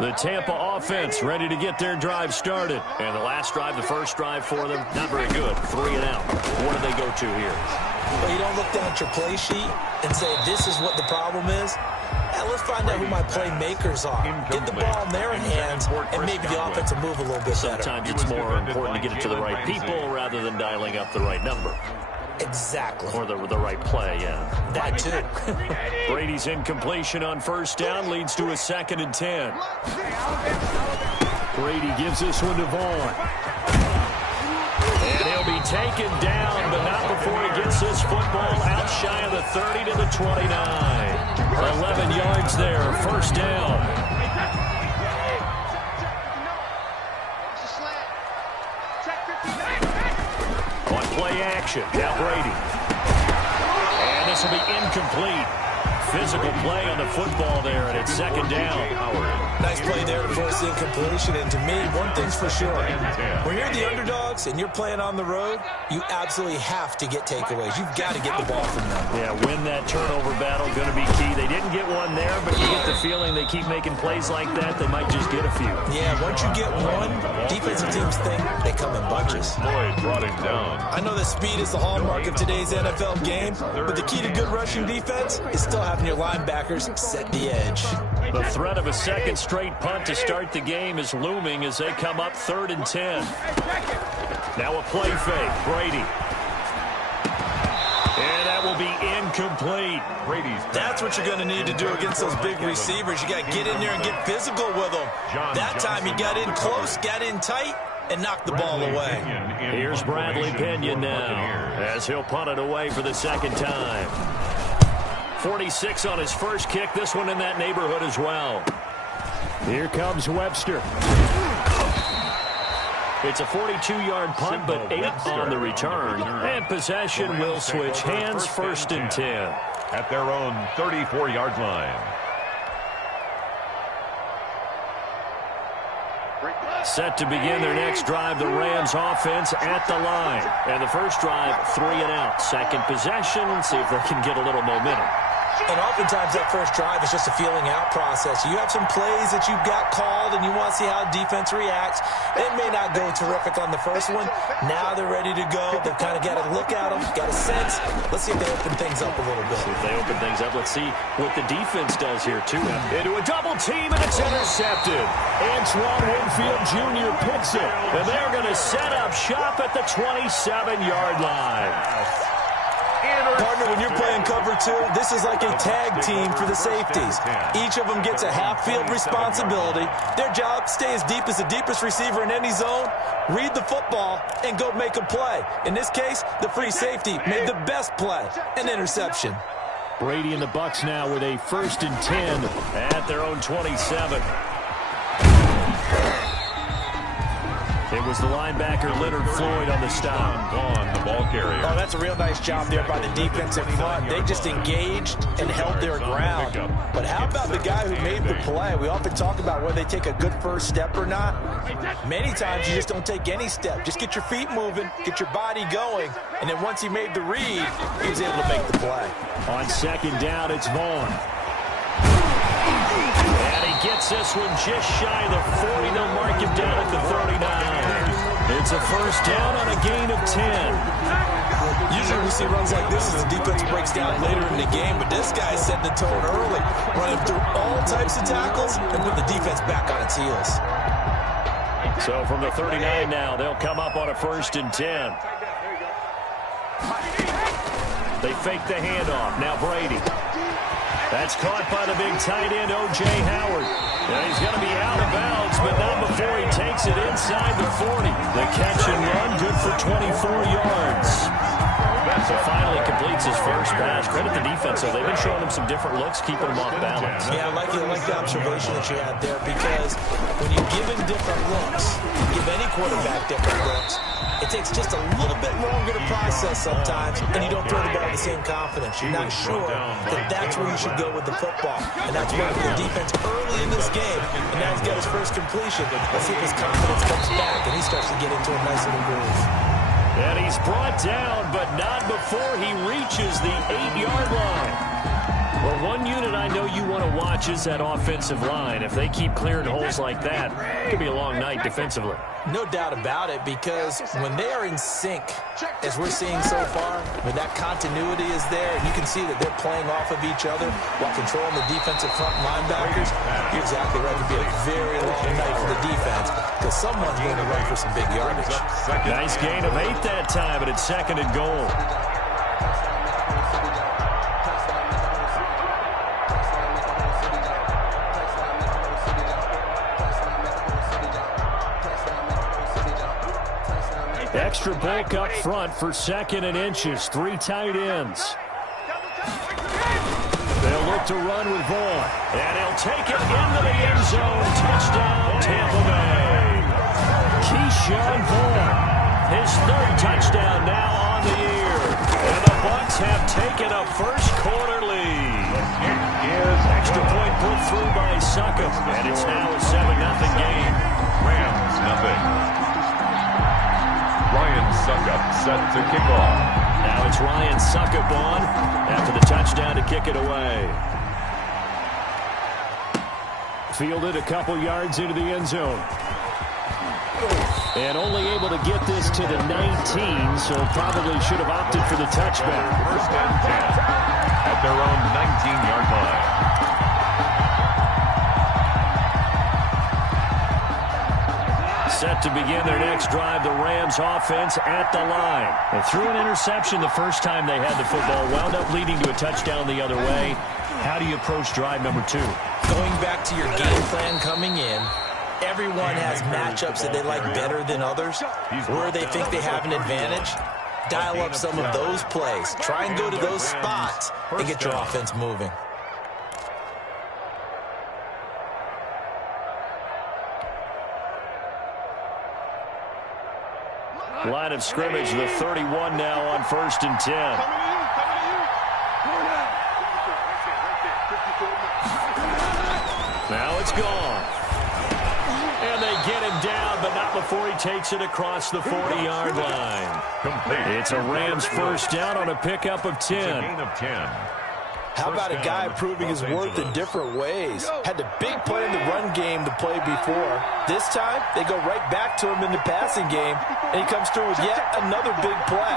The Tampa offense ready to get their drive started. And the last drive, the first drive for them, not very good. 3 and out. What do they go to here? Well, you don't look down at your play sheet and say, this is what the problem is. Let's find out who my playmakers are. Get the ball in their hands, and maybe the offense will move a little bit better. Sometimes it's more important to get it to the right people rather than dialing up the right number. Exactly. Or the right play, yeah. That too. Brady's incompletion on first down leads to a 2nd and 10. Brady gives this one to Vaughn. And he'll be taken down, but not before he gets this football out shy of the 30 to the 29. 11 yards there, first down. On play action, now Brady. And this will be incomplete. Physical play on the football there, and it's 2nd down. Nice play there to force the incompletion, and to me, one thing's for sure. When you're the underdogs and you're playing on the road, you absolutely have to get takeaways. You've got to get the ball from them. Yeah, win that turnover battle, going to be key. They didn't get one there, but you get the feeling they keep making plays like that, they might just get a few. Yeah, once you get one, defensive teams think they come in bunches. Floyd brought him down. I know that speed is the hallmark of today's NFL game, but the key to good rushing defense is still having your linebackers set the edge. The threat of a second straight punt to start the game is looming as they come up 3rd and 10. Now a play fake, Brady. And that will be incomplete. That's what you're going to need to do against those big receivers. You got to get in there and get physical with them. That time he got in close, got in tight, and knocked the ball away. Here's Bradley Pinion now as he'll punt it away for the 2nd time. 46 on his first kick. This one in that neighborhood as well. Here comes Webster. It's a 42-yard punt, but 8 on the return. And possession will switch hands, 1st and 10. At their own 34-yard line. Set to begin their next drive, the Rams offense at the line. And the first drive, 3 and out. Second possession, see if they can get a little momentum. And oftentimes that first drive is just a feeling out process. You have some plays that you've got called and you want to see how defense reacts. It may not go terrific on the first one. Now they're ready to go. They've kind of got to look at them, got a sense. Let's see if they open things up a little bit. See if they open things up. Let's see what the defense does here, too. Into a double team, and it's intercepted. Antoine Winfield Jr. picks it. And they're going to set up shop at the 27-yard line. Partner, when you're playing cover 2, this is like a tag team for the safeties. Each of them gets a half-field responsibility. Their job, stay as deep as the deepest receiver in any zone, read the football, and go make a play. In this case, the free safety made the best play, an interception. Brady and the Bucs now with a 1st and 10 at their own 27. It was the linebacker Leonard Floyd on the stop. Gone, the ball carrier. Oh, that's a real nice job there by the defensive front. They just engaged and held their ground. But how about the guy who made the play? We often talk about whether they take a good first step or not. Many times you just don't take any step. Just get your feet moving, get your body going, and then once he made the read, he was able to make the play. On 2nd down, it's Vaughn. And he gets this one just shy of the 40. They'll mark him down at the 39. It's a first down on a gain of 10. Usually we see runs like this as the defense breaks down later in the game, but this guy is setting the tone early, running through all types of tackles and put the defense back on its heels. So from the 39 now, they'll come up on a 1st and 10. They fake the handoff. Now Brady. That's caught by the big tight end, O.J. Howard. And he's going to be out of bounds, but not before he takes it inside the 40. The catch and run, good for 24 yards. So finally completes his first pass. Credit the defense, though. They've been showing him some different looks, keeping him off balance. Yeah, I like the observation that you had there, because when you give him different looks, give any quarterback different looks, it takes just a little bit longer to process sometimes, and you don't throw the ball with the same confidence. You're not sure that that's where you should go with the football. And that's where the defense early in this game, and now he's got his first completion. Let's see if his confidence comes back, and he starts to get into a nice little groove. And he's brought down, but not before he reaches the 8-yard line. Well, one unit I know you want to watch is that offensive line. If they keep clearing holes like that, it could be a long night defensively. No doubt about it, because when they are in sync, as we're seeing so far, when that continuity is there, and you can see that they're playing off of each other while controlling the defensive front linebackers, you're exactly right. It could be a very long night for the defense, because someone's going to run for some big yardage. Nice gain of 8 that time, but it's 2nd and goal. Extra bulk up front for 2nd and inches. 3 tight ends. They'll look to run with Vaughn. And he'll take it into the end zone. Touchdown, Tampa Bay. Keyshawn Vaughn. His 3rd touchdown now on the year. And the Bucs have taken a first-quarter lead. Extra point put through by Succop. And it's now a 7-0 game. Rams nothing. Ryan Succop set to kick off. Now it's Ryan Succop on after the touchdown to kick it away. Fielded a couple yards into the end zone. And only able to get this to the 19, so probably should have opted for the touchback. 1st and 10 at their own 19-yard line. Set to begin their next drive, the Rams offense at the line. They threw an interception the first time they had the football, wound up leading to a touchdown the other way. How do you approach drive number 2? Going back to your game plan coming in, everyone has matchups that they like better than others, where they think they have an advantage. Dial up some of those plays. Try and go to those spots and get your offense moving. Line of scrimmage, the 31 now on 1st and 10. Now it's gone. And they get him down, but not before he takes it across the 40-yard line. Complete. It's a Rams first down on a pickup of 10. It's a gain of 10. How about a guy proving his worth in different ways? Had the big play in the run game to play before. This time, they go right back to him in the passing game, and he comes through with yet another big play.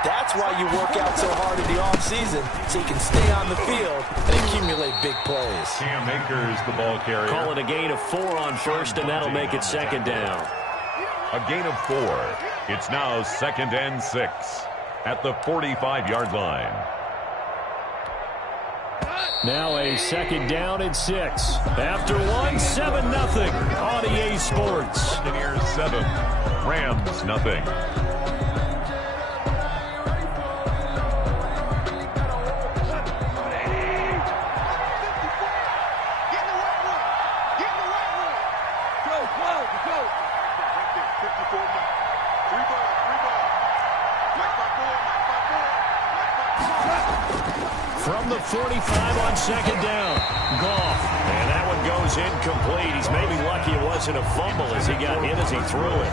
That's why you work out so hard in the offseason, so you can stay on the field and accumulate big plays. Cam Akers, the ball carrier. Call it a gain of 4 on 1st, and that'll make it 2nd down. A gain of 4. It's now 2nd and 6 at the 45-yard line. Now a 2nd down and 6. After 1, 7-0 on EA Sports. Buccaneers 7, Rams nothing. From the 45 on 2nd down, Goff. And that one goes incomplete. He's maybe lucky it wasn't a fumble as he got hit as he threw it.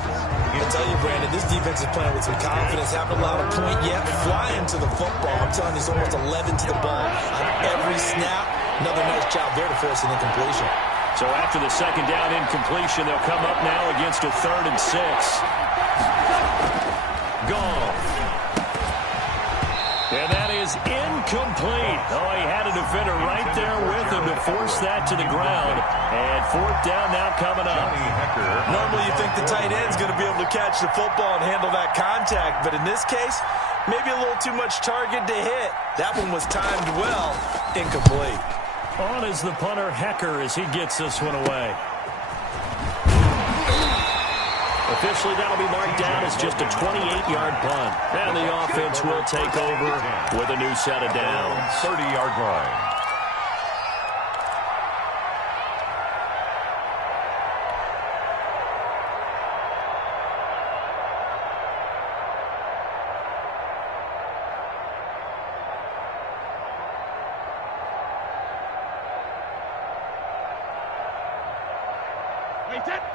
I tell you, Brandon, this defense is playing with some confidence. Haven't allowed a point yet. Flying to the football. I'm telling you, it's almost 11 to the ball. On every snap, another nice job there to force an incompletion. So after the 2nd down incompletion, they'll come up now against a 3rd and 6. Goff. And that is incomplete. Oh, he had a defender right there with him to force that to the ground. And 4th down now coming up. Normally you think the tight end's going to be able to catch the football and handle that contact, but in this case, maybe a little too much target to hit. That one was timed well. Incomplete. On is the punter, Hecker, as he gets this one away. Officially, that'll be marked down as just a 28-yard punt. And the offense will take over with a new set of downs. 30-yard line.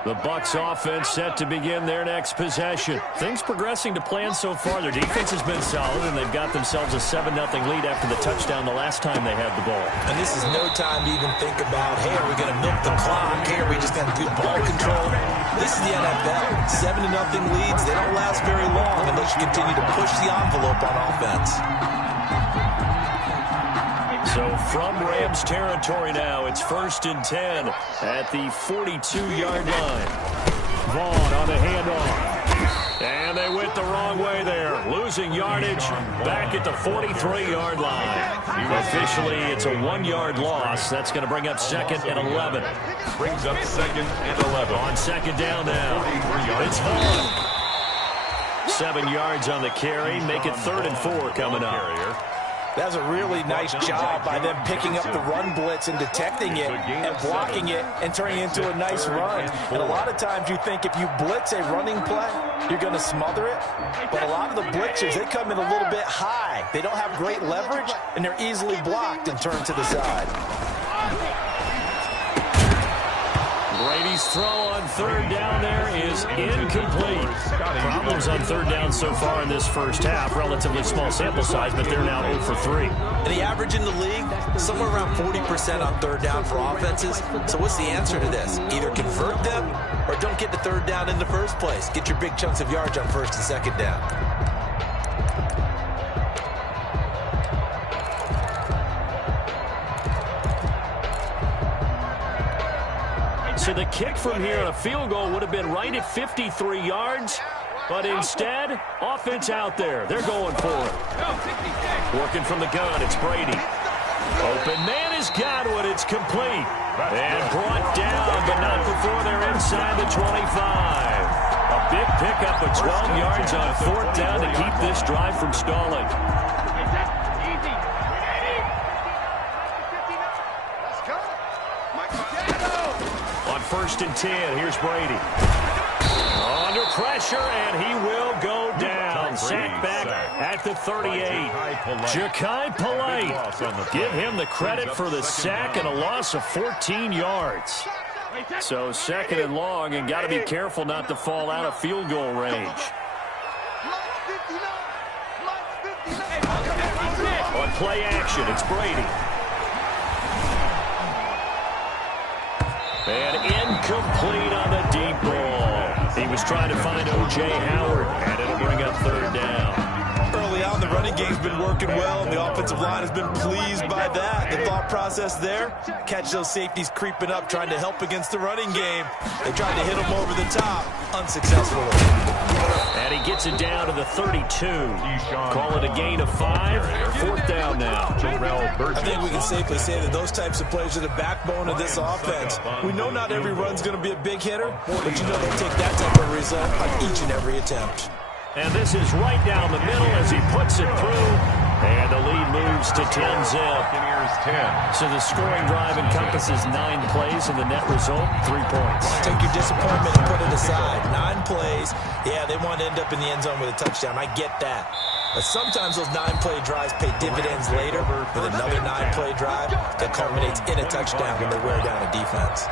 The Bucs offense set to begin their next possession. Things progressing to plan so far. Their defense has been solid, and they've got themselves a 7-0 lead after the touchdown the last time they had the ball. And this is no time to even think about, hey, are we going to milk the clock? Hey, are we just going to have good ball control? This is the NFL. 7-0 leads, they don't last very long unless you continue to push the envelope on offense. So from Rams territory now, it's 1st and 10 at the 42-yard line. Vaughn on the handoff. And they went the wrong way there. Losing yardage back at the 43-yard line. Officially, it's a 1-yard loss. That's going to bring up 2nd and 11. Brings up 2nd and 11. On 2nd down now. It's Vaughn. 7 yards on the carry. Make it 3rd and 4 coming up. That's a really nice job by them picking up the run blitz and detecting it and blocking it and turning it into a nice run. And a lot of times you think if you blitz a running play, you're going to smother it. But a lot of the blitzers, they come in a little bit high. They don't have great leverage, and they're easily blocked and turned to the side. Brady's throw on 3rd down there is incomplete. Problems on 3rd down so far in this first half. Relatively small sample size, but they're now 0 for 3. And the average in the league, somewhere around 40% on 3rd down for offenses. So what's the answer to this? Either convert them or don't get to 3rd down in the first place. Get your big chunks of yards on 1st and 2nd down. So the kick from here on a field goal would have been right at 53 yards, but instead, offense out there. They're going for it. Working from the gun, it's Brady. Open man has got it. It's complete. And brought down, but not before they're inside the 25. A big pickup of 12 yards on 4th down to keep this drive from stalling. On 1st and 10, here's Brady. Under pressure, and he will go down. Sack back at the 38. Ja'Kai Polite. Give him the credit for the sack and a loss of 14 yards. So 2nd and long, and got to be careful not to fall out of field goal range. On play action, it's Brady. And incomplete on the deep ball. He was trying to find O.J. Howard, and it'll bring up 3rd down. Early on, the running game's been working well, and the offensive line has been pleased by that. The thought process there, catch those safeties creeping up, trying to help against the running game. They tried to hit them over the top, unsuccessfully. And he gets it down to the 32. Call it a gain of 5. 4th down now. I think we can safely say that those types of plays are the backbone of this offense. We know not every run's going to be a big hitter, but you know they'll take that type of result on each and every attempt. And this is right down the middle as he puts it through. And the lead moves to 10-zip. So the scoring drive encompasses 9 plays, and the net result, 3 points. Take your disappointment and put it aside. 9 plays. Yeah, they want to end up in the end zone with a touchdown. I get that. But sometimes those 9-play drives pay dividends later with another 9-play drive that culminates in a touchdown when they wear down a defense.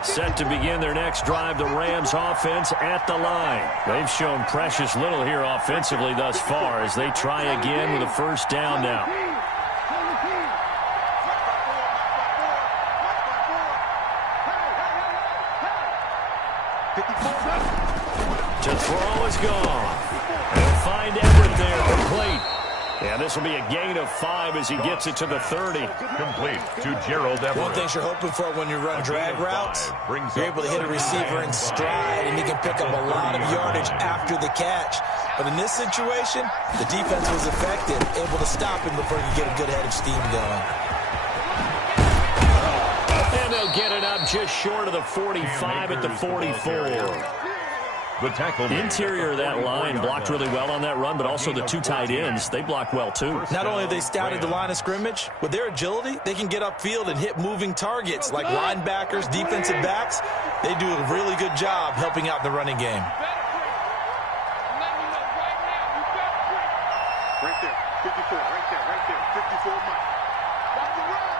Set to begin their next drive, the Rams offense at the line. They've shown precious little here offensively thus far as they try again with a 1st down now. To throw is gone. They'll find Everett there, complete. And this will be a gain of 5 as he gets it to the 30. Complete to Gerald Everett. One thing you're hoping for when you run drag routes, you're able to hit a receiver in stride, and he can pick up a lot of yardage after the catch. But in this situation, the defense was effective, able to stop him before you get a good head of steam going. And they'll get it up just short of the 45 at the 44. The tackle. Interior of that line blocked really well on that run, but also the 2 tight ends, they blocked well too. Not only have they scouted the line of scrimmage, with their agility, they can get upfield and hit moving targets like linebackers, defensive backs. They do a really good job helping out the running game. Right there, 54, right there, 54, Mike. Watch the run.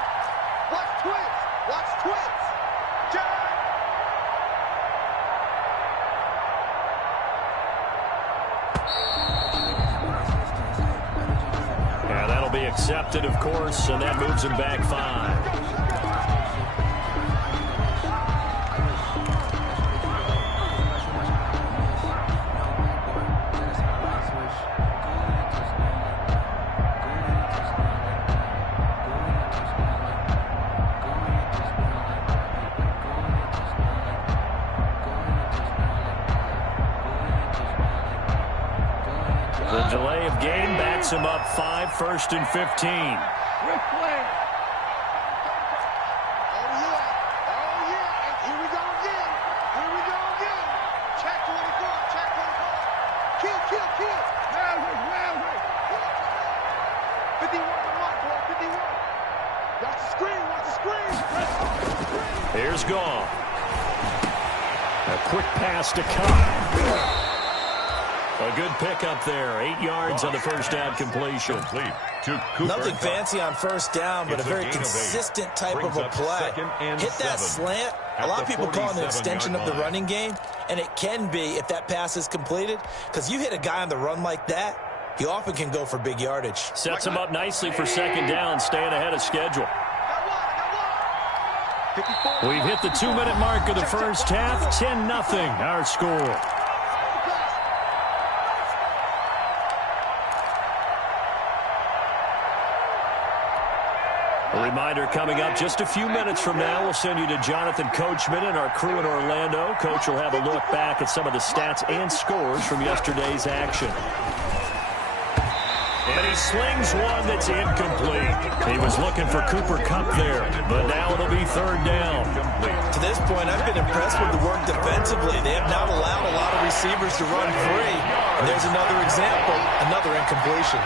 intercepted, of course, and that moves him back 5. The delay of game backs him up 5, 1st and 15. Here's Goff. A quick pass to Cobb. A good pickup there. 8 yards on the first down completion. Nothing fancy on first down, but a very consistent type of a play. Hit that slant. A lot of people call it an extension of the running game, and it can be if that pass is completed, because you hit a guy on the run like that, he often can go for big yardage. Sets him up nicely for second down, staying ahead of schedule. We've hit the 2-minute mark of the first half. 10-0 our score. A reminder coming up just a few minutes from now, we'll send you to Jonathan Coachman and our crew in Orlando. Coach will have a look back at some of the stats and scores from yesterday's action. And he slings one that's incomplete. He was looking for Cooper Kupp there, but now it'll be third down. To this point, I've been impressed with the work defensively. They have not allowed a lot of receivers to run free. And there's another example, another incompletion.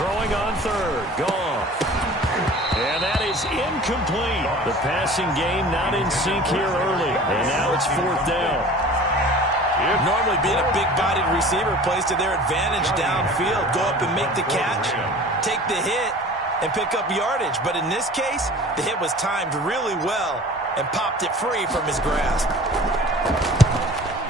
Throwing on third, Goff. And that is incomplete. The passing game not in sync here early. And now it's fourth down. Normally being a big-bodied receiver plays to their advantage downfield. Go up and make the catch, take the hit, and pick up yardage. But in this case, the hit was timed really well and popped it free from his grasp.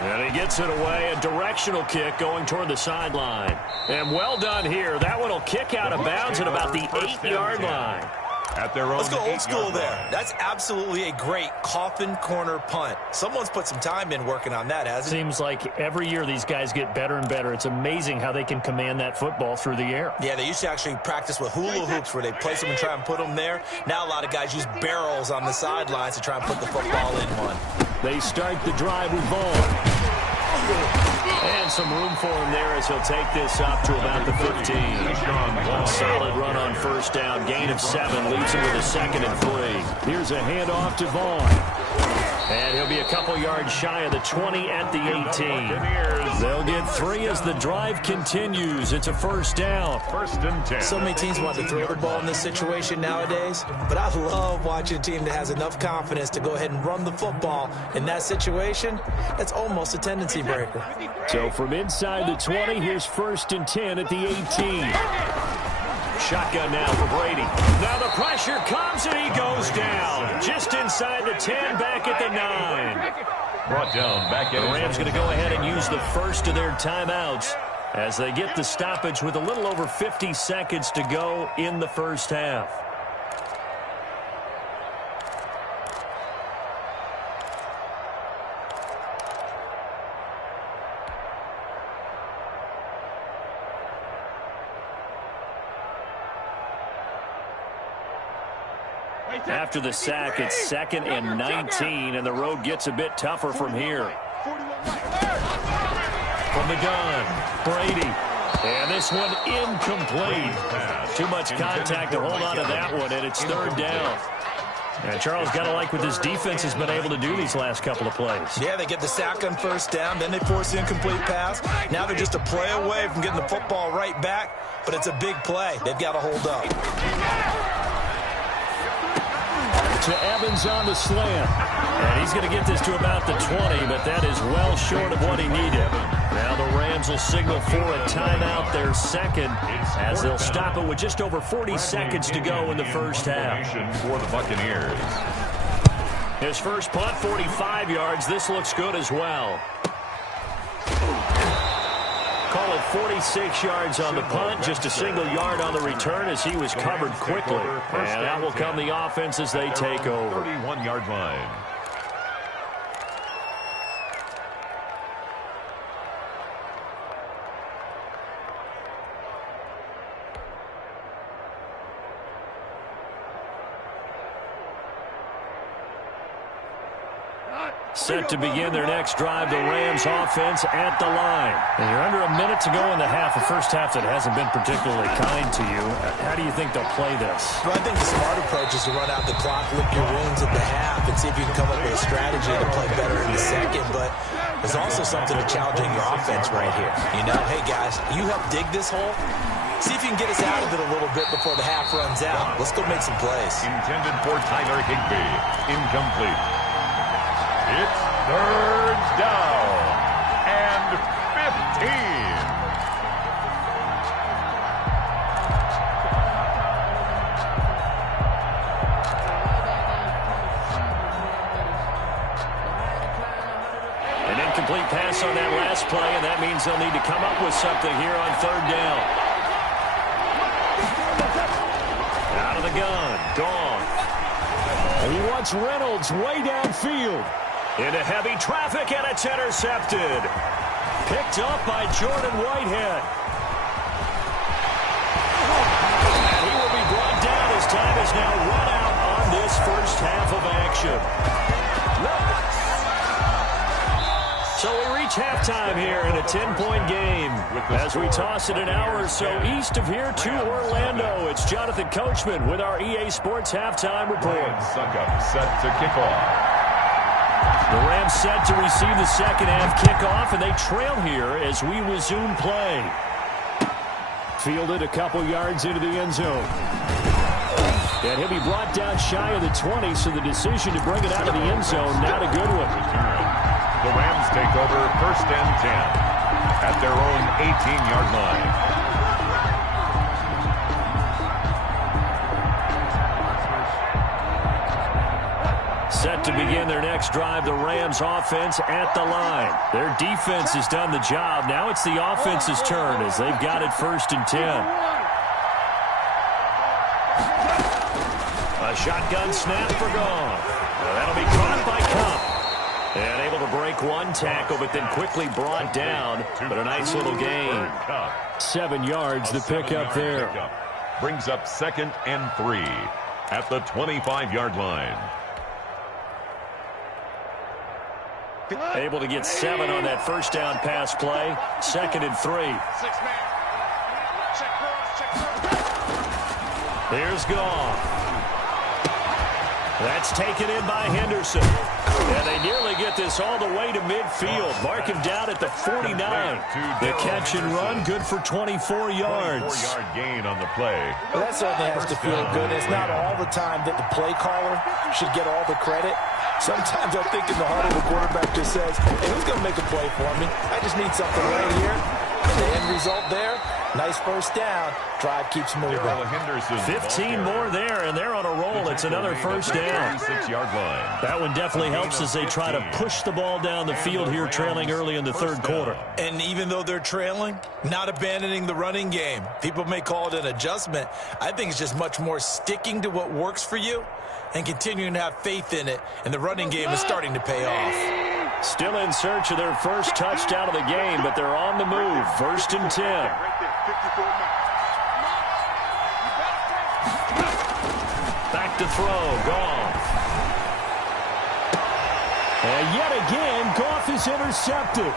And he gets it away, a directional kick going toward the sideline. And well done here. That one will kick out of bounds at about the 8-yard line. At their own Let's go old school there. Line. That's absolutely a great coffin corner punt. Someone's put some time in working on that, hasn't it? Seems like every year these guys get better and better. It's amazing how they can command that football through the air. Yeah, they used to actually practice with hula hoops where they place them and try and put them there. Now a lot of guys use barrels on the sidelines to try and put the football in one. They start the drive with Vaughn. And some room for him there as he'll take this up to about the 15. A solid run on first down. Gain of 7 leaves him with a 2nd and 3. Here's a handoff to Vaughn. And he'll be a couple yards shy of the 20 at the 18. They'll get 3 as the drive continues. It's a first down. 1st and 10. So many teams want to throw the ball in this situation nowadays, but I love watching a team that has enough confidence to go ahead and run the football. In that situation, that's almost a tendency breaker. So from inside the 20, here's 1st and 10 at the 18. Shotgun now for Brady. Now the pressure comes and he goes down. Just inside the 10, back at the 9. Brought down back at the Rams going to go ahead and use the first of their timeouts as they get the stoppage with a little over 50 seconds to go in the first half. After the sack, it's 2nd and 19, and the road gets a bit tougher from here. From the gun, Brady. And this one incomplete. Too much contact to hold on to that one, and it's 3rd down. And Charles, got to like what this defense has been able to do these last couple of plays. Yeah, they get the sack on first down, then they force the incomplete pass. Now they're just a play away from getting the football right back, but it's a big play. They've got to hold up. To Evans on the slant. And he's going to get this to about the 20, but that is well short of what he needed. Now the Rams will signal for a timeout, their 2nd, as they'll stop it with just over 40 seconds to go in the first half. For the Buccaneers. His first punt, 45 yards. This looks good as well. 46 yards on the punt, just a single yard on the return as he was covered quickly. And that will come the offense as they take over. 31-yard line. Set to begin their next drive, the Rams offense at the line. And you're under a minute to go in the half, a first half that hasn't been particularly kind to you. How do you think they'll play this? Well, I think the smart approach is to run out the clock, lick your wounds at the half, and see if you can come up with a strategy to play better in the second. But there's also something to challenging your offense right here. You know, hey, guys, you help dig this hole. See if you can get us out of it a little bit before the half runs out. Let's go make some plays. Intended for Tyler Higbee. Incomplete. It's third down and 15. An incomplete pass on that last play, and that means they'll need to come up with something here on third down. Out of the gun, gone. And he wants Reynolds way downfield. Into heavy traffic, and it's intercepted. Picked up by Jordan Whitehead. He will be brought down as time is now run out on this first half of action. So we reach halftime here in a 10-point game. As we toss it an hour or so east of here to Orlando, it's Jonathan Coachman with our EA Sports Halftime Report. Suckup set to kick off. The Rams set to receive the second half kickoff, and they trail here as we resume play. Fielded a couple yards into the end zone. And he'll be brought down shy of the 20, so the decision to bring it out of the end zone, not a good one. The Rams take over first and 10 at their own 18-yard line. Set to begin their next drive, the Rams offense at the line. Their defense has done the job. Now it's the offense's turn as they've got it first and 10. A shotgun snap for gone. That'll be caught by Cup. And able to break one tackle, but then quickly brought down. But a nice little gain. 7 yards, the pickup there. Brings up second and 3 at the 25-yard line. Able to get 7 on that first down pass play. Second and 3. Here's Goff. That's taken in by Henderson. And they nearly get this all the way to midfield. Mark him down at the 49. The catch and run, good for 24 yards. 4-yard gain on the play. Well, that certainly has to feel good. It's not all the time that the play caller should get all the credit. Sometimes I think in the heart of the quarterback just says, hey, who's going to make a play for me? I just need something right here. And the end result there, nice first down. Drive keeps moving. 15 more there, and they're on a roll. It's another first down. 36-yard line. That one definitely helps as they try to push the ball down the field here, trailing early in the third quarter. And even though they're trailing, not abandoning the running game. People may call it an adjustment. I think it's just much more sticking to what works for you and continuing to have faith in it. And the running game is starting to pay off. Still in search of their first touchdown of the game, but they're on the move. First and 10. Back to throw. Goff. And yet again, Goff is intercepted.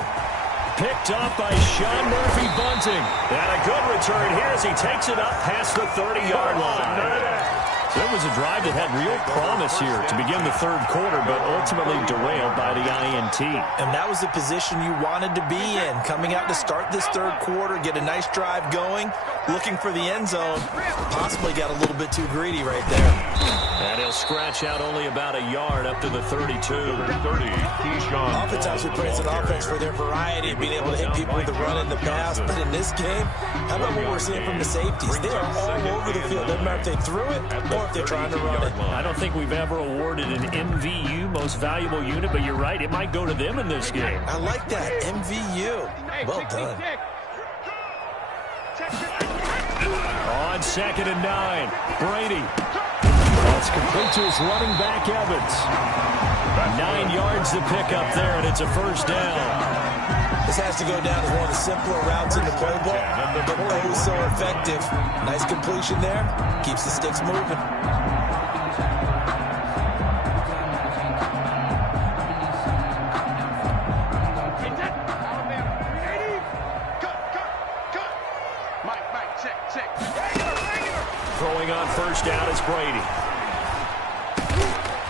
Picked up by Sean Murphy-Bunting. And a good return here as he takes it up past the 30-yard line. So it was a drive that had real promise here to begin the third quarter, but ultimately derailed by the INT. And that was the position you wanted to be in, coming out to start this third quarter, get a nice drive going, looking for the end zone. Possibly got a little bit too greedy right there. And he'll scratch out only about a yard up to the 32. 30, Oftentimes we praise an offense for their variety, being able to hit people with the run and the pass. But in this game, how about what we're seeing from the safeties? They are all over the field. Doesn't matter if they threw it or if they're trying to run it. I don't think we've ever awarded an MVU, most valuable unit, but you're right, it might go to them in this game. I like that, MVU. Well done. On 2nd and 9, Brady. That's complete to his running back, Evans. 9 yards to pick up there, and it's a first down. This has to go down as one of the simpler routes in the playbook, but oh, so effective. Nice completion there. Keeps the sticks moving. Throwing on first down is Brady.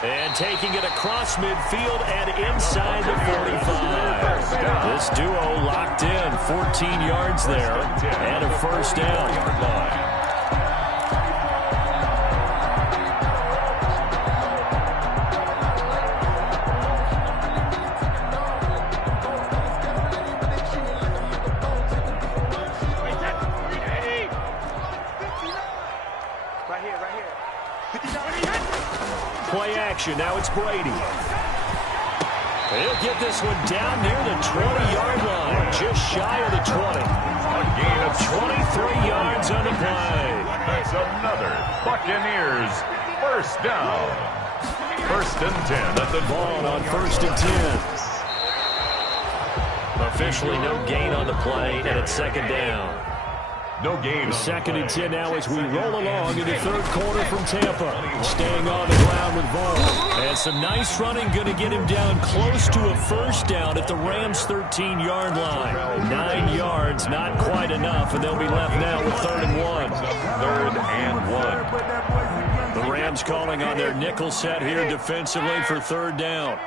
And taking it across midfield and inside the 45. This duo locked in, 14 yards there, and a first down. Play action. Now it's Brady. He'll get this one down near the 20-yard line, just shy of the 20. A gain of 23 yards on the play. That's another Buccaneers first down. 1st and 10 at the Ball on 1st and 10. Officially no gain on the play, and it's 2nd down. No gain. 2nd and 10 now as we roll along in the 3rd quarter from Tampa. Staying on the ground with Vaughn. And some nice running, going to get him down close to a first down at the Rams' 13-yard line. 9 yards, not quite enough, and they'll be left now with 3rd and 1. 3rd and 1. The Rams calling on their nickel set here defensively for 3rd down.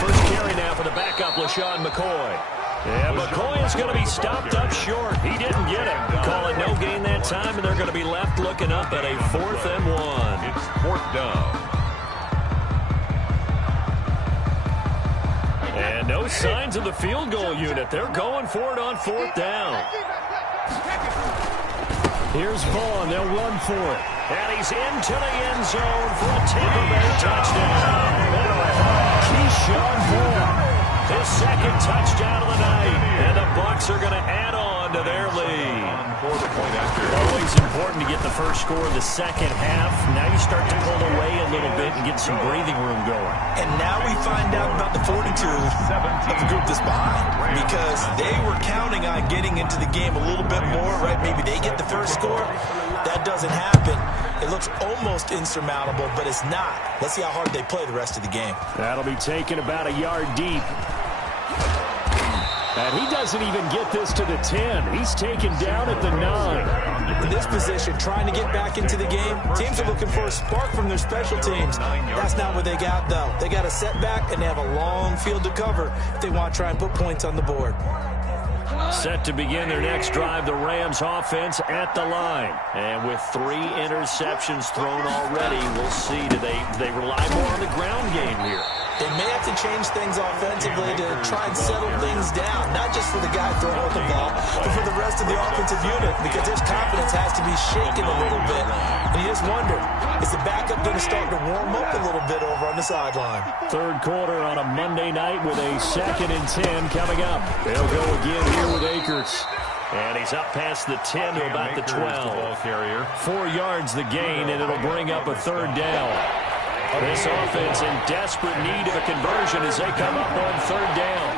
First carry now for the backup, LaShawn McCoy. Yeah, McCoy is going to be stopped up short. He didn't get it. Call it no gain that time, and they're going to be left looking up at a 4th and 1. It's 4th down. And no signs of the field goal unit. They're going for it on 4th down. Here's Vaughn. They'll run for it. And he's into the end zone for a Tampa Bay touchdown. Keyshawn Vaughn. His 2nd touchdown of the night, and the Bucs are going to add on to their lead. Always important to get the first score of the 2nd half. Now you start to pull away a little bit and get some breathing room going. And now we find out about the fortitude of the group that's behind, because they were counting on getting into the game a little bit more, right? Maybe they get the first score. That doesn't happen. It looks almost insurmountable, but it's not. Let's see how hard they play the rest of the game. That'll be taken about a yard deep. And he doesn't even get this to the 10. He's taken down at the 9. In this position, trying to get back into the game, teams are looking for a spark from their special teams. That's not what they got, though. They got a setback, and they have a long field to cover if they want to try and put points on the board. Set to begin their next drive, the Rams offense at the line. And with 3 interceptions thrown already, we'll see. Do they rely more on the ground game here? They may have to change things offensively to try and settle things down, not just for the guy throwing the ball, but for the rest of the offensive unit, because their confidence has to be shaken a little bit. And you just wonder, is the backup going to start to warm up a little bit over on the sideline? 3rd quarter on a Monday night with a 2nd and 10 coming up. They'll go again here with Akers. And he's up past the 10 to about the 12. 4 yards the gain, and it'll bring up a 3rd down. This offense in desperate need of a conversion as they come up on 3rd down.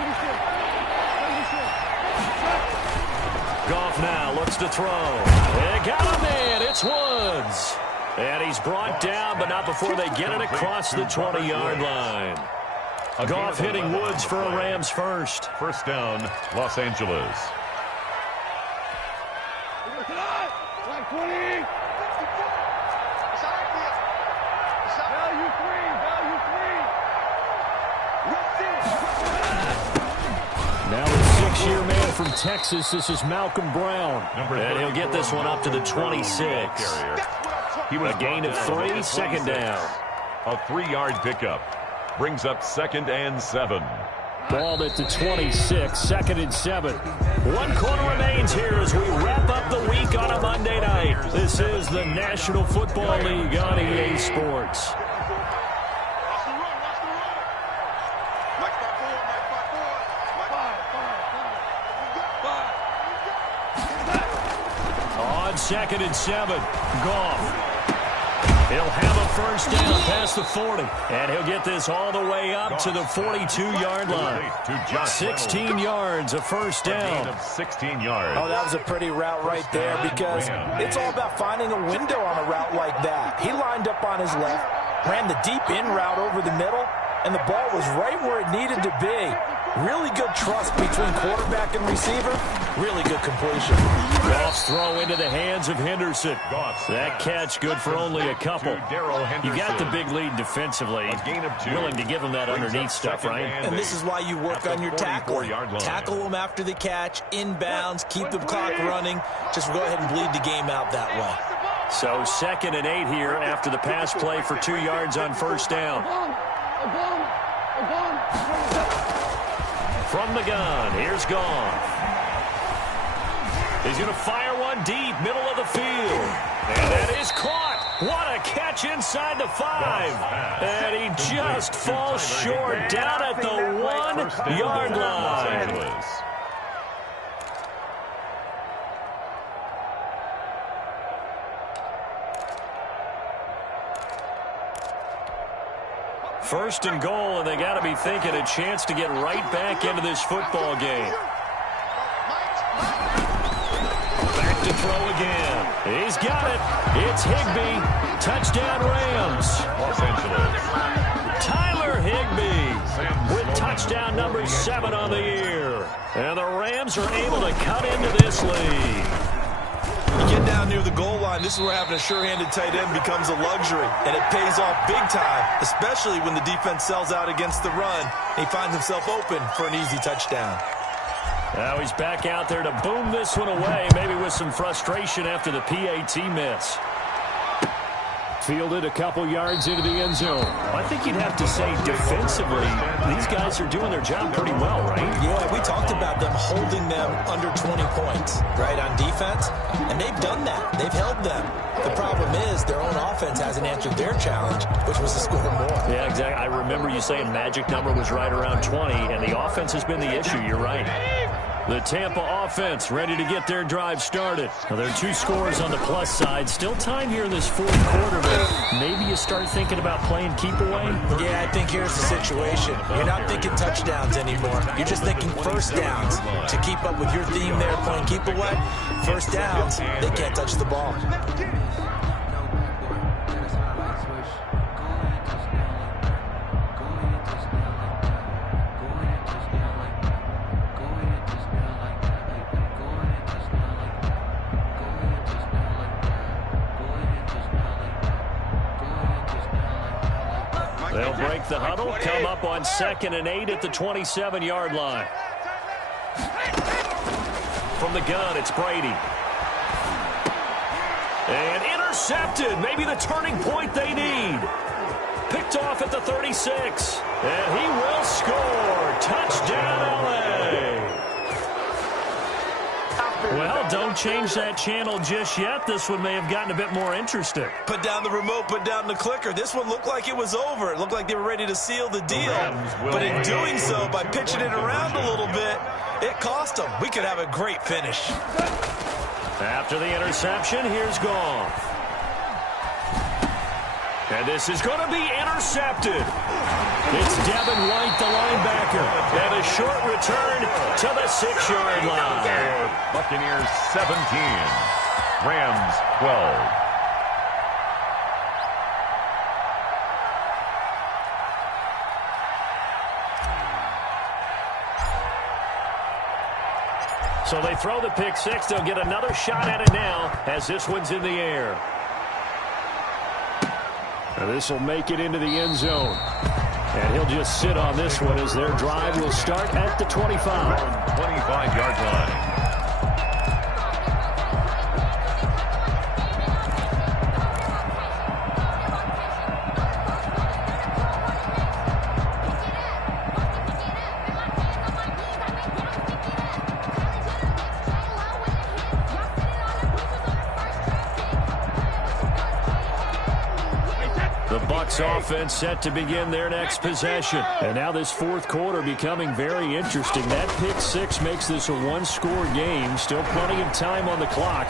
Goff now looks to throw. They got him in. It's Woods. And he's brought down, but not before they get it across the 20-yard line. Goff hitting Woods for a Rams first. 1st down, Los Angeles. Now the 6-year man from Texas, this is Malcolm Brown. And he'll get this one up to the 26. A gain of 3, 2nd down. A 3-yard pickup. Brings up 2nd and 7. Ball at the 26, 2nd and 7. 1 quarter remains here as we wrap up the week on a Monday night. This is the National Football League on EA Sports. on 2nd and 7. Goff. He'll have a first down past the 40. And he'll get this all the way up to the 42-yard line. 16 yards, a first down. 16 yards. Oh, that was a pretty route right there because it's all about finding a window on a route like that. He lined up on his left, ran the deep in route over the middle, and the ball was right where it needed to be. Really good trust between quarterback and receiver. Really good completion. Goff's throw into the hands of Henderson. That catch good for only a couple. You got the big lead defensively. Willing to give him that underneath stuff, right? And this is why you work on your tackling. Tackle them after the catch, inbounds, keep the clock running. Just go ahead and bleed the game out that way. So 2nd and 8 here after the pass play for 2 yards on first down. From the gun, here's Goff. He's going to fire one deep, middle of the field. And that is caught. What a catch inside the 5. And he just falls short down at the 1-yard line. First and goal, and they got to be thinking a chance to get right back into this football game. Back to throw again. He's got it. It's Higbee. Touchdown Rams. Los Angeles. Tyler Higbee with touchdown number 7 on the year. And the Rams are able to cut into this lead. You get down near the goal line, this is where having a sure-handed tight end becomes a luxury, and it pays off big time, especially when the defense sells out against the run. He finds himself open for an easy touchdown. Now he's back out there to boom this one away, maybe with some frustration after the PAT miss. Fielded a couple yards into the end zone. I think you'd have to say defensively, these guys are doing their job pretty well, right? Yeah, we talked about them holding them under 20 points, right, on defense, and they've done that. They've held them. The problem is their own offense hasn't answered their challenge, which was to score more. Yeah, exactly. I remember you saying magic number was right around 20, and the offense has been the issue. You're right. The Tampa offense ready to get their drive started. Now, there are 2 scores on the plus side. Still time here in this 4th quarter, but maybe you start thinking about playing keep away? Yeah, I think here's the situation. You're not thinking touchdowns anymore. You're just thinking first downs. To keep up with your theme there, playing keep away, first downs, they can't touch the ball. They'll break the huddle, come up on 2nd and 8 at the 27-yard line. From the gun, it's Brady. And intercepted, maybe the turning point they need. Picked off at the 36. And he will score. Touchdown, L.A. Well, don't change that channel just yet. This one may have gotten a bit more interesting. Put down the remote, put down the clicker. This one looked like it was over. It looked like they were ready to seal the deal. But in doing so, by pitching it around a little bit, it cost them. We could have a great finish. After the interception, here's Goff. And this is going to be intercepted. It's Devin White, the linebacker. And a short return to the 6-yard line. Buccaneers 17. Rams 12. So they throw the pick 6. They'll get another shot at it now as this one's in the air. And this will make it into the end zone. And he'll just sit on this one as their drive will start at the 25. 25-yard line. Offense set to begin their next possession. And now this 4th quarter becoming very interesting. That pick 6 makes this a 1-score game. Still plenty of time on the clock.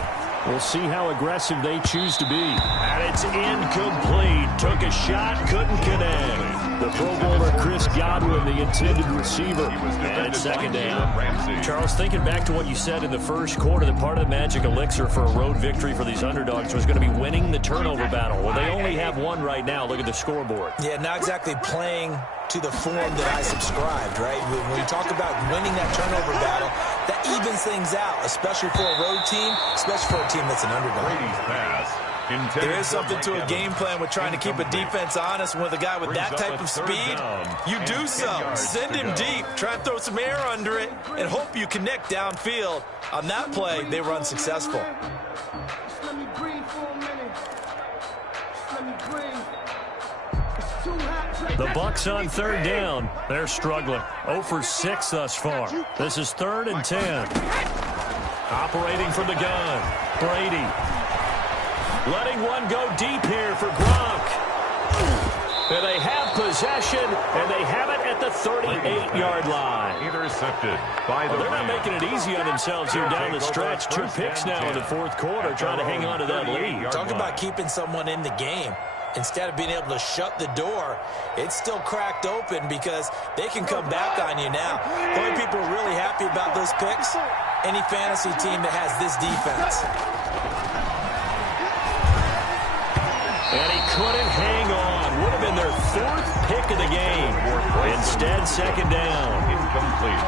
We'll see how aggressive they choose to be. And it's incomplete. Took a shot, couldn't connect. The Pro Bowler Chris Godwin, the intended receiver. And it's second down. Charles, thinking back to what you said in the first quarter, that part of the magic elixir for a road victory for these underdogs was going to be winning the turnover battle. Well, they only have one right now. Look at the scoreboard. Yeah, not exactly playing to the form that I subscribed, right? When you talk about winning that turnover battle, that evens things out, especially for a road team, especially for a team that's an underdog. There is something to a game plan with trying to keep a defense honest. With a guy with that type of speed, you do so. Send him deep, try and throw some air under it, and hope you connect downfield. On that play, they were unsuccessful. Let me breathe for a minute. Let me breathe. The Bucks on third down. They're struggling. 0 for 6 thus far. This is 3rd and 10. Operating from the gun. Brady. Letting one go deep here for Gronk. And they have possession, and they have it at the 38-yard line. Intercepted by the They're not making it easy on themselves here down the stretch. 2 picks now in the 4th quarter, trying to hang on to that lead. Talk about keeping someone in the game. Instead of being able to shut the door, it's still cracked open because they can come back on you now. The only people are really happy about those picks, any fantasy team that has this defense. And he couldn't hang on. Would have been their 4th pick of the game. Instead, second down. Incomplete.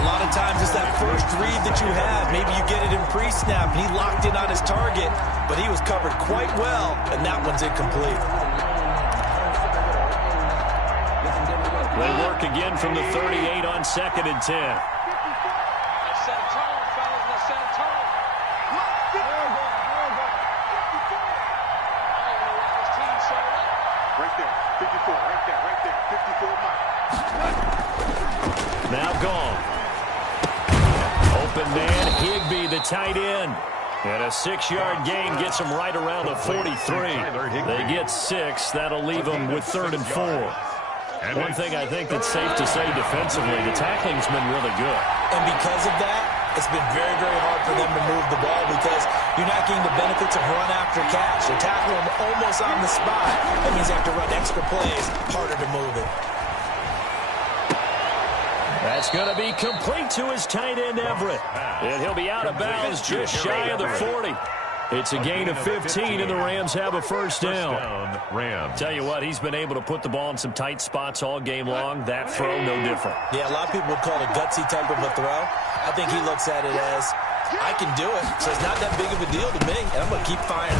A lot of times it's that first read that you have. Maybe you get it in pre-snap, and he locked in on his target, but he was covered quite well, and that one's incomplete. They work again from the 38 on 2nd and 10. Now gone. Open man, Higbee, the tight end. And a 6-yard gain gets them right around the 43. They get 6. That'll leave them with 3rd and 4. One thing I think that's safe to say defensively, the tackling's been really good. And because of that, it's been very, very hard for them to move the ball because you're not getting the benefits of run after catch. They're tackling them almost on the spot. That means they have to run extra plays, harder to move it. That's going to be complete to his tight end, Everett. And he'll be out of bounds just shy of the 40. It's a gain of 15, and the Rams have a first down. Tell you what, he's been able to put the ball in some tight spots all game long. That throw, no different. Yeah, a lot of people would call it a gutsy type of a throw. I think he looks at it as, I can do it, so it's not that big of a deal to me, and I'm going to keep firing.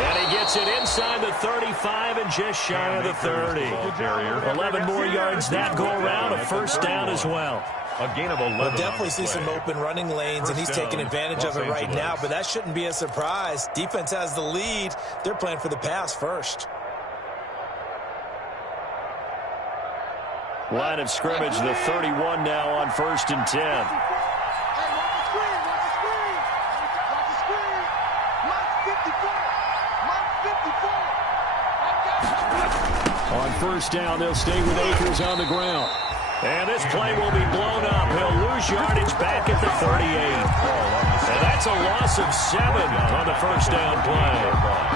And he gets it inside the 35 and just shy of the 30. 11 more yards that go around, a first down as well. A gain of 11. We'll definitely see some open running lanes, and he's taking advantage of it right now, but that shouldn't be a surprise. Defense has the lead. They're playing for the pass first. Line of scrimmage, the 31 now on 1st and 10. On first down, they'll stay with Akers on the ground. And this play will be blown up. He'll lose yardage back at the 38. And that's a loss of 7 on the first down play.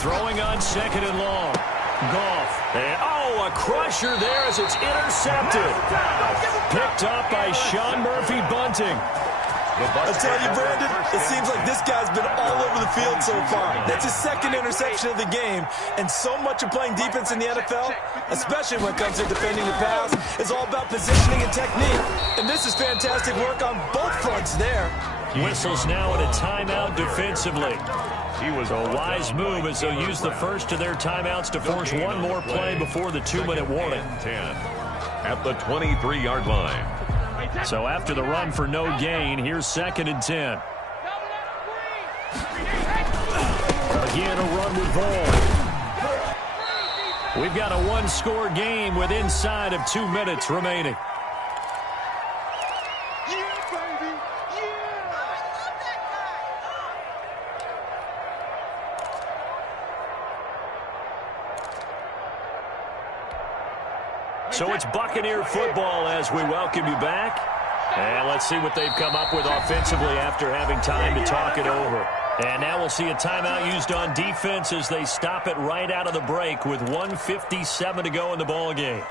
Throwing on 2nd and long. Goff. And, a crusher there as it's intercepted. Picked up by Sean Murphy Bunting. I tell you, Brandon, it seems like this guy's been all over the field so far. That's his 2nd interception of the game. And so much of playing defense in the NFL, especially when it comes to defending the pass, is all about positioning and technique. And this is fantastic work on both fronts there. Whistles now at a timeout defensively. He was a wise move as they'll use the first of their timeouts to force one more play before the 2-minute warning. 10 at the 23-yard line. So after the run for no gain, here's 2nd and 10. Again, a run on with Vaughn. We've got a one-score game with inside of 2 minutes remaining. So it's Buccaneer football as we welcome you back. And let's see what they've come up with offensively after having time to talk it over. And now we'll see a timeout used on defense as they stop it right out of the break with 1:57 to go in the ball game.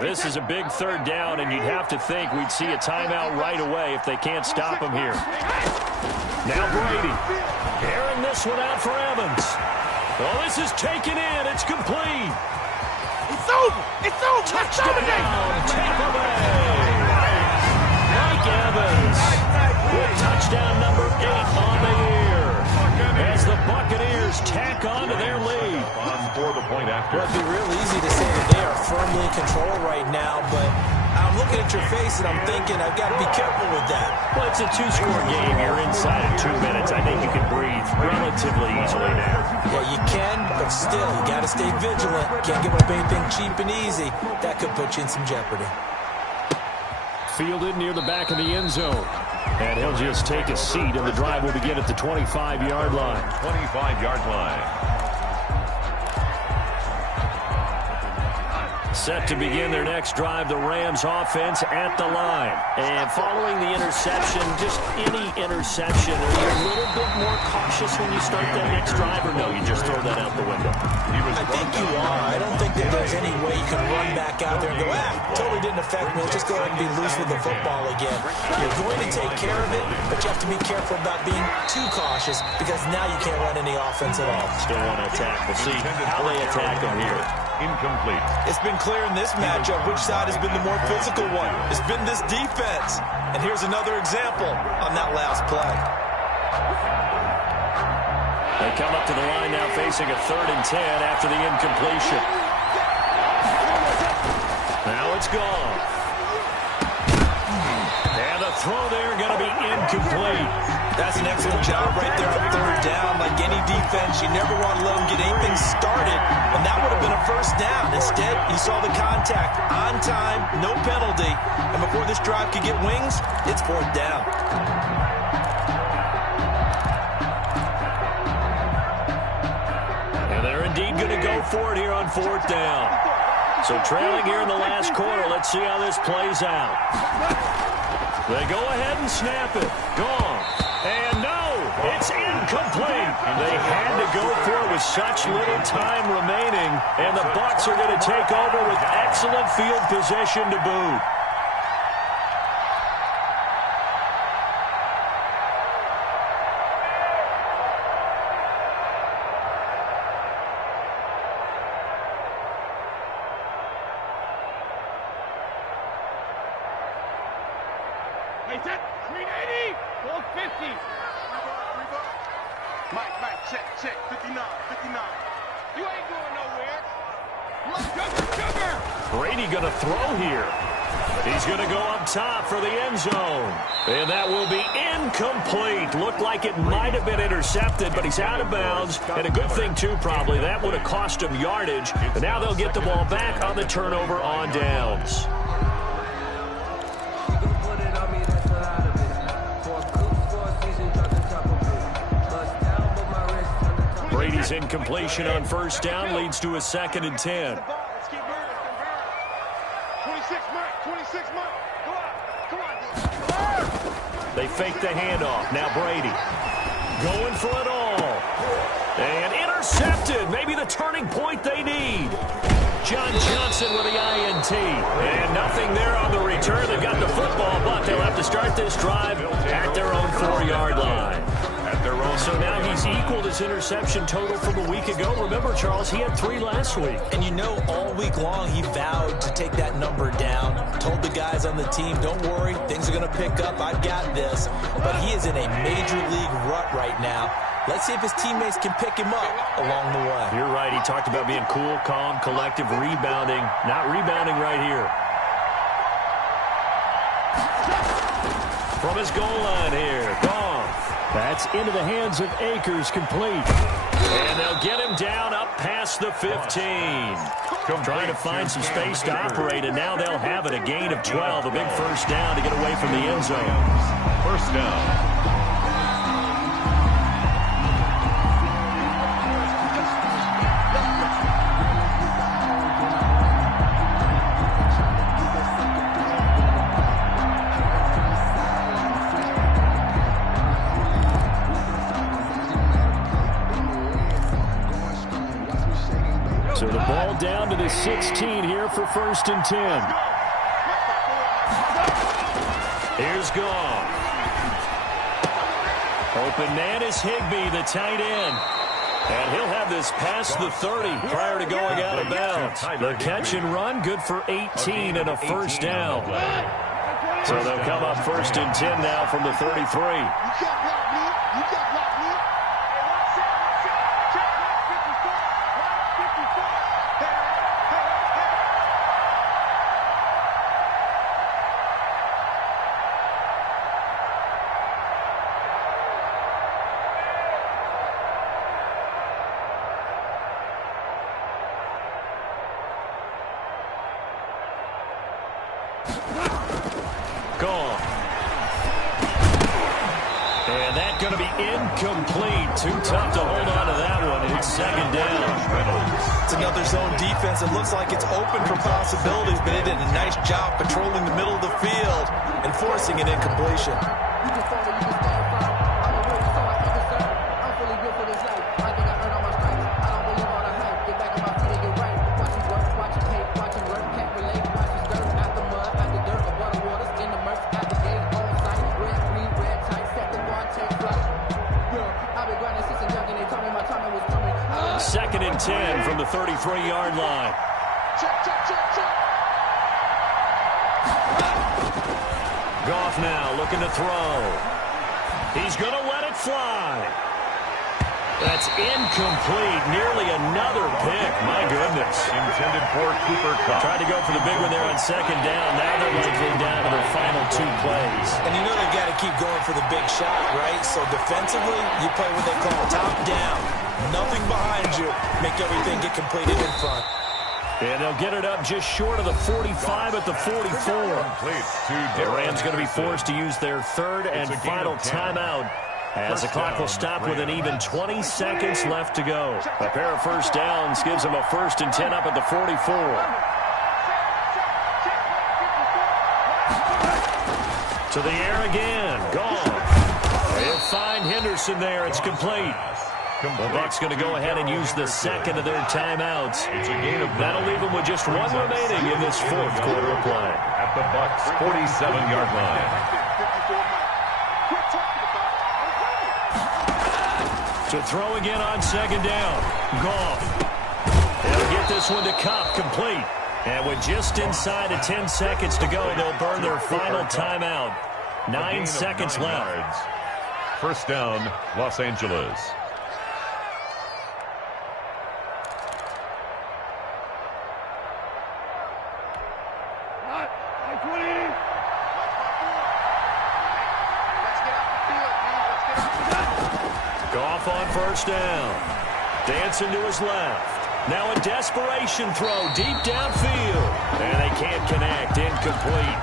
This is a big third down, and you'd have to think we'd see a timeout right away if they can't stop him here. Now Brady. Airing this one out for Evans. Oh, this is taken in. It's complete. It's over. It's over. Touchdown, Tampa Bay. Mike Evans with touchdown number 8 on the year as the Buccaneers tack on to their lead. For the point after. Well, it'd be real easy to say that they are firmly in control right now, but I'm looking at your face and I'm thinking I've got to be careful with that. Well, it's a two-score game. You're inside of 2 minutes. I think you can breathe relatively easily now. Yeah, you can, but still, you got to stay vigilant. Can't give up anything cheap and easy. That could put you in some jeopardy. Fielded near the back of the end zone. And he'll just take a seat, and the drive will begin at the 25-yard line. 25-yard line. Set to begin their next drive, the Rams offense at the line. And following the interception, just any interception, are you a little bit more cautious when you start that next drive, or no, you just throw that out the window? I think you are. I don't think that there's any way you can run back out there and go, totally didn't affect me. Let's just go ahead and be loose with the football again. You're going to take care of it, but you have to be careful about being too cautious because now you can't run any offense at all. Still want to attack. We'll see how they attack them here. Incomplete. It's been clear in this matchup which side has been the more physical one. It's been this defense. And here's another example on that last play. They come up to the line now facing a 3rd and 10 after the incompletion. Now it's gone. And the throw there going to be incomplete. That's an excellent job right there on 3rd down. Like any defense, you never want to let them get anything started, and that would have been a 1st down. Instead, you saw the contact on time, no penalty, and before this drive could get wings, it's 4th down. And they're indeed going to go for it here on 4th down. So trailing here in the last quarter, let's see how this plays out. They go ahead and snap it. Gone. And no, it's incomplete. They had to go for it with such little time remaining, and the Bucs are going to take over with excellent field position to boot. Hey, set. 380. 450. Mike, check. 59. You ain't going nowhere. Sugar. Brady going to throw here. He's going to go up top for the end zone. And that will be incomplete. Looked like it might have been intercepted, but he's out of bounds. And a good thing, too, probably. That would have cost him yardage. And now they'll get the ball back on the turnover on downs. Brady's incompletion on 1st down leads to a 2nd and 10. 26, Mike. Come on. They fake the handoff. Now Brady going for it all. And intercepted. Maybe the turning point they need. John Johnson with the INT. And nothing there on the return. They've got the football, but they'll have to start this drive at their own 4-yard line. So now he's equaled his interception total from a week ago. Remember, Charles, he had 3 last week. And you know, all week long he vowed to take that number down. Told the guys on the team, don't worry, things are going to pick up. I've got this. But he is in a major league rut right now. Let's see if his teammates can pick him up along the way. You're right. He talked about being cool, calm, collective, rebounding. Not rebounding right here. from his goal line here. Goff. That's into the hands of Akers, complete. And they'll get him down up past the 15. Trying to find some space to operate, and now they'll have it. A gain of 12, a big first down to get away from the end zone. First down. So the ball down to the 16 here for 1st and 10. Here's Goff. Open man is Higbee, the tight end. And he'll have this past the 30 prior to going out of bounds. The catch and run, good for 18 and a first down. So they'll come up 1st and 10 now from the 33. Gone. And that's going to be incomplete. Too tough to hold on to that one. It's 2nd down. It's another zone defense. It looks like it's open for possibilities, but it did a nice job patrolling the middle of the field and forcing an incompletion. Second and 10 from the 33-yard line. Goff now looking to throw. He's going to let it fly. That's incomplete. Nearly another pick. My goodness. Intended for Cooper Kupp. Tried to go for the big one there on 2nd down. Now they're likely down to their final 2 plays. And you know they've got to keep going for the big shot, right? So defensively, you play what they call top down. Nothing behind you. Make everything get completed in front. And they'll get it up just short of the 45 at the 44. The Rams going to be forced to use their 3rd and final timeout as the clock will stop with an even 20 seconds left to go. A pair of first downs gives them a 1st and 10 up at the 44. To the air again. Gone. They'll find Henderson there. It's complete. The Bucs going to go ahead and use the 2nd of their timeouts. That'll leave them with just 1 remaining in this 4th quarter of play. At the Bucs' 47-yard line. To throw again on 2nd down. Goff. They'll get this one to Kupp, complete. And with just inside of 10 seconds to go, they'll burn their final timeout. 9 seconds left. First down, Los Angeles. Goff on first down. Dancing to his left. Now a desperation throw deep downfield. And they can't connect. Incomplete.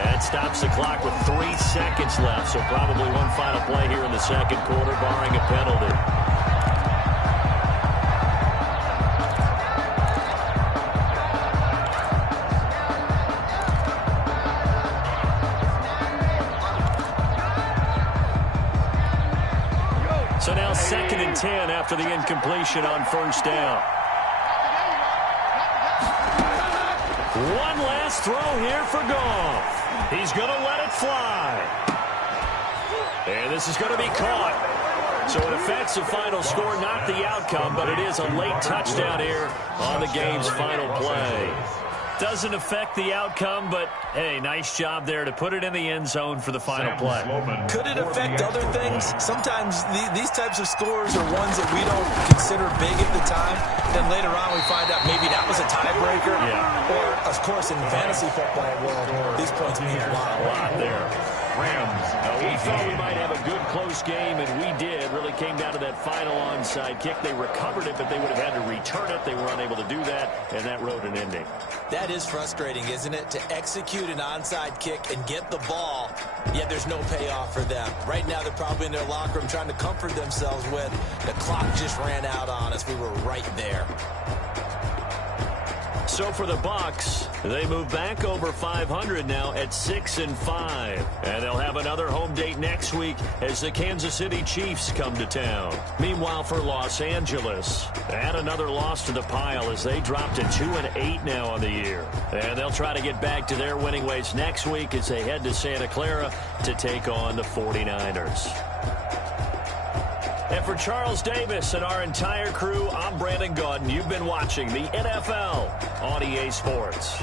That stops the clock with 3 seconds left. So probably one final play here in the 2nd quarter, barring a penalty. So now 2nd and 10 after the incompletion on first down. One last throw here for Goff. He's going to let it fly. And this is going to be caught. So it affects the final score, not the outcome, but it is a late touchdown here on the game's final play. Doesn't affect the outcome, but, hey, nice job there to put it in the end zone for the final play. Could it affect other things? Sometimes these types of scores are ones that we don't consider big at the time. Then later on we find out maybe that was a tiebreaker. Yeah. Or, of course, in the fantasy football world, these points mean a lot. A lot there. Rams. We thought we might have a good close game, and we did. Really came down to that final onside kick. They recovered it, but they would have had to return it. They were unable to do that, and that wrote an ending. That is frustrating, isn't it? To execute an onside kick and get the ball, yet there's no payoff for them. Right now, they're probably in their locker room trying to comfort themselves with, the clock just ran out on us. We were right there. So for the Bucs, they move back over 500 now at 6-5. And they'll have another home date next week as the Kansas City Chiefs come to town. Meanwhile, for Los Angeles, add another loss to the pile as they drop to 2-8 now on the year. And they'll try to get back to their winning ways next week as they head to Santa Clara to take on the 49ers. And for Charles Davis and our entire crew, I'm Brandon Gaudin. You've been watching the NFL on EA Sports.